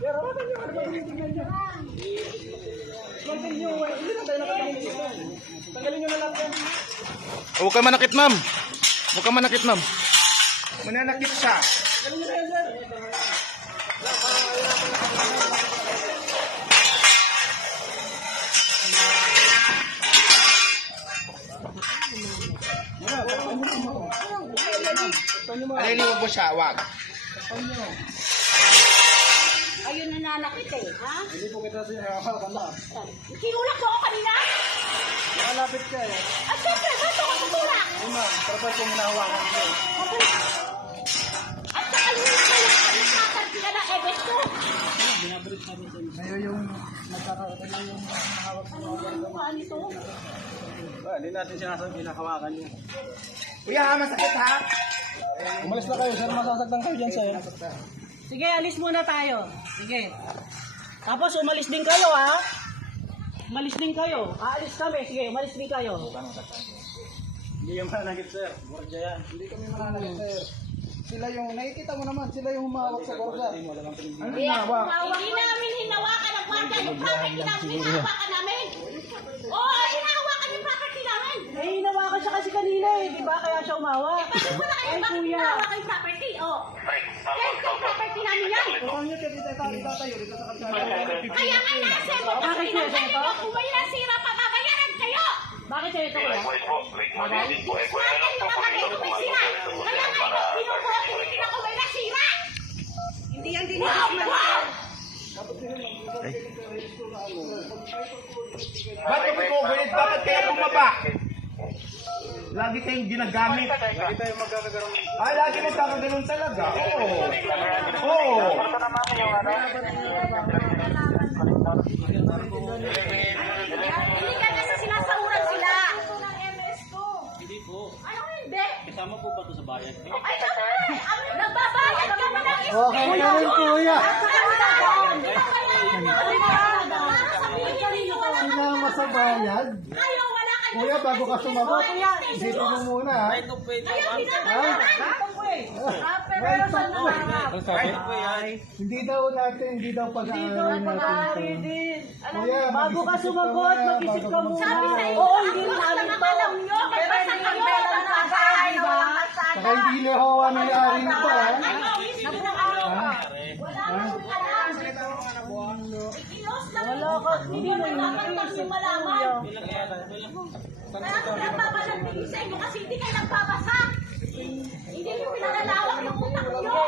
Pero wala nyo, ano ba tinitingnan nyo? Tanggalin nyo, hindi na tayo nakatanggalin ito. Tanggalin nyo na lahat yan. Huwag ka manakit, ma'am. Huwag ka manakit, ma'am. Mananakit siya. Tanggalin nyo na yan, sir. Aliliwag mo siya, wag. Ayun nananakit eh, ha? Hindi po kita siya nakakanda. Kinulak mo ako kanina? Nakalapit ka eh. At syempre, ba't ako tutulak? Ay ma'am, dapat kong hinahawakan ko. At saka yun na kayo, nagkakarti ka na ebes ko. Ngayon yung nagkakakita yung hawak sa mga Ano mukha nito? hindi natin sinasabi pinakawakan nyo. Kuya, masakit ha? Umalis na kayo, sir. Masasaktan kayo dyan, sir. Sige, alis muna tayo. Sige. Tapos umalis din kayo, ha? Umalis din kayo. Aalis kami. Sige, umalis din kayo. Hindi yung mananakit, sir. Borja yan. Hindi kami mananakit, sir. Sila yung, nakikita mo naman, sila yung humawak sa borja. Ano humawak? Hindi namin hinawakan ang kwarta. Yung property namin, hinawakan namin. Oo, hinawakan yung property namin. Eh, hinawakan siya kasi kanina eh. Di ba? Kaya siya umawa. Bakit mo na kayo, bakit hinawakan yung property? Oh. Kaya yung property namin yan. Kung nyo dito tayo, dito sa kalsada. Kaya nga nasa mo, Bakit siya ito? kung may nasira pa, babayaran kayo. Bakit siya ito, kuya? Bakit yung mga bagay ko may sira? Kaya nga ito, binubuo, tinitin ako may nasira. Hindi yan dinidisman. Ba't ka pag-overhead? Bakit kaya bumaba? Lagi tayong ginagamit. Lagi tayo magkakagaroon. Lagi magkakaganon talaga. Oo. Hindi ka kasi sinasahuran sila. Hindi po. Ano hindi? Kasama po ba ito sa bayad? Ay, nagbabayad kami ng Okay na rin, kuya. Sinama sa bayad. Kayo, wala kayo. Kuya, bago ka sumagot, isipin mo muna, ha? Kayo, binabayaran. Pero saan hindi daw pag-aaral natin. Kuya, Bago ka sumagot, mag-isip ka muna. Sabi sa inyo, Oo, hindi ang namin mga to. alam nyo, magbasa kayo. saka hindi ni Hoa nangyari nito, ha? Wala nang alam. Ikilos lang. Wala ka. Hindi mo Nakakantang yung malaman. Kaya kung nagpapasantigin sa inyo kasi hindi kayo nagbabasa. Hindi nyo pinalalawak ng utak nyo.